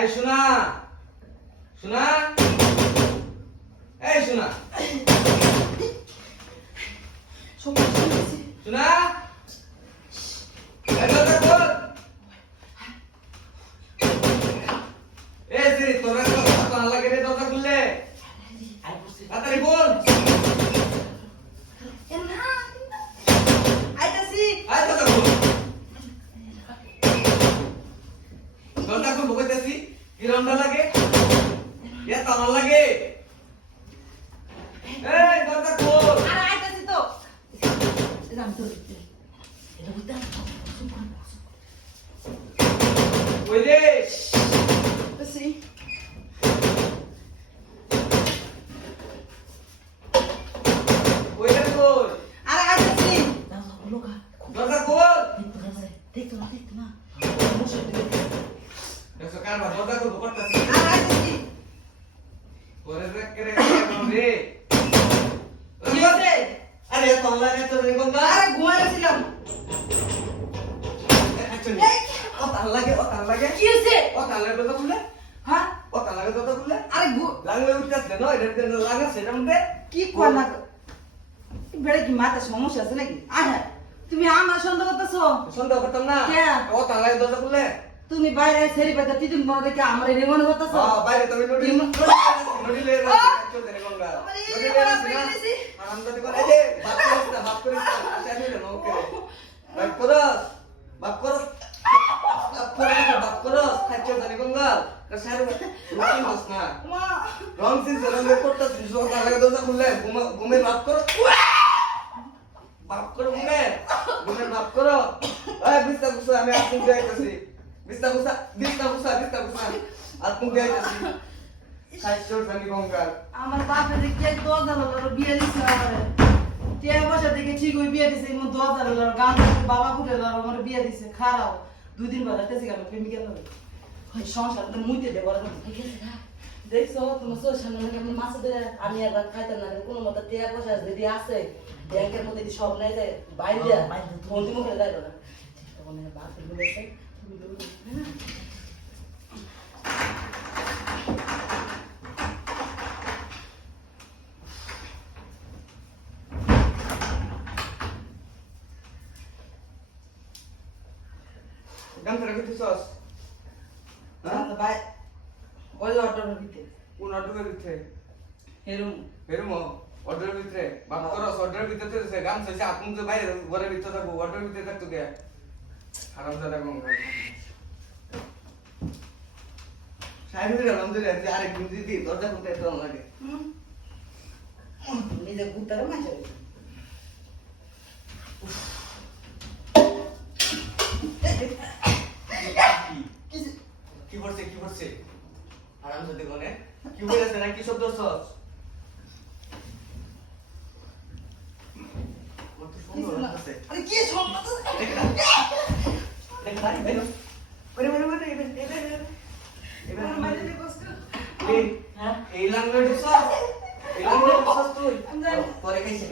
এই শোনা শোনা এই শোনা শোনা এই দরজা খোল এই যে তোরা কথা না লাগে রে দরজা খুললে তাড়াতাড়ি বল আইতাছি আয় দরজা খোল দরজা খোল বকইতাছি কি রন্ডা লাগে এ তালা লাগে এই দরজা খোল আরে আইতাছি তো রাম তো এটা বুঝতে ওই রে আইতাছি ওই রে কই আরে আইতাছি না লোকা দরজা খোল দেখতো না এসো কারবার দরজা খোল করতেছি আরে আইতাছি ওরে রে করে রে কি হইছে আরে তালা লাগে তো রে গঙ্গা আরে ঘুমাইছিলাম ও তালা লাগে কি হইছে ও তালা লাগে দরজা খুলে হ্যাঁ ও তালা লাগে দরজা খুলে আরে লাগলে উঠতেছে না এটা লাগা সেটা মধ্যে কি কর না বেড়ে কি মাথা সমস্যা আছে নাকি আরে তুমি আমার সন্দেহ করতেছো সন্দেহ করতাম না কে? ও তালা লাগে দরজা খুলে তুমি বাইরে সেরি বাইতে তিতুন বড় দেখে আমার রিমন করতেছো বাইরে তুমি নডি নডি লে চলতে রে গঙ্গা নডি লে আরাম করতে করে এই বাপ করে আচ্ছা নিলে নকে বাপ করস বাপ করস খাচ্ছো জানি গঙ্গা সারে রুটিন বস না মা রং সিন রং করতেছ জোর লাগে দরজা খুললে ঘুমে বাপ করো ঘুমের বাপ করো এই বিস্তা বুসা আমি আত্ম যাইতাছি বিস্তা বুসা আত্ম যাইতাছি খাচ্ছো জানি গঙ্গা আমার বাপে দেখে 10,000 বিয়ে দিছে আমারে কে বসে দেখে ঠিক ওই বিয়ে দিছে মো 10,000 গান বাবা ফুটে আমার বিয়ে দিছে খারাও দুই দিন বাদে তেজি গেল প্রেমিকা লগে ওই সংসারটা মুইতে দে বড় দেখছো তোমার সোর সামনে আমি মাছ ধরে আমি আর রাত খাইতাম না কোনো মতো টিয়া পয়সা যদি আছে ব্যাংকের মধ্যে যদি সব নাই যায় বাইরে বন্ধু মুখে যাইব না তখন বাপ বলেছে তুমি গান ধরে দিছস হ্যাঁ ভাই ওই অর্ডার দিতে কোন অর্ডার দিতে হেরুম বেরুমো অর্ডার ভিতরে বাপ করস অর্ডার ভিতরে সে গান সে আত্ম তো বাইরে ঘরে ভিতরে থাকবো অর্ডার ভিতরে থাকতো কে হারাম জাদা গঙ্গা সাইডে গেলাম যে আরে গুঞ্জি দি দরজা খুলতে এত লাগে নিজে গুতারে মাঝে কি করছে আরাম সাথে কোনে কি বলেছে না কি শব্দ সস কত সুন্দর লাগছে আরে কি সম্পদ দেখা আমার মাঝে কষ্ট এই হ্যাঁ এই লাঙ্গড় সস এই লাঙ্গড় সস তুই আমি জানি। পরে খাইছিস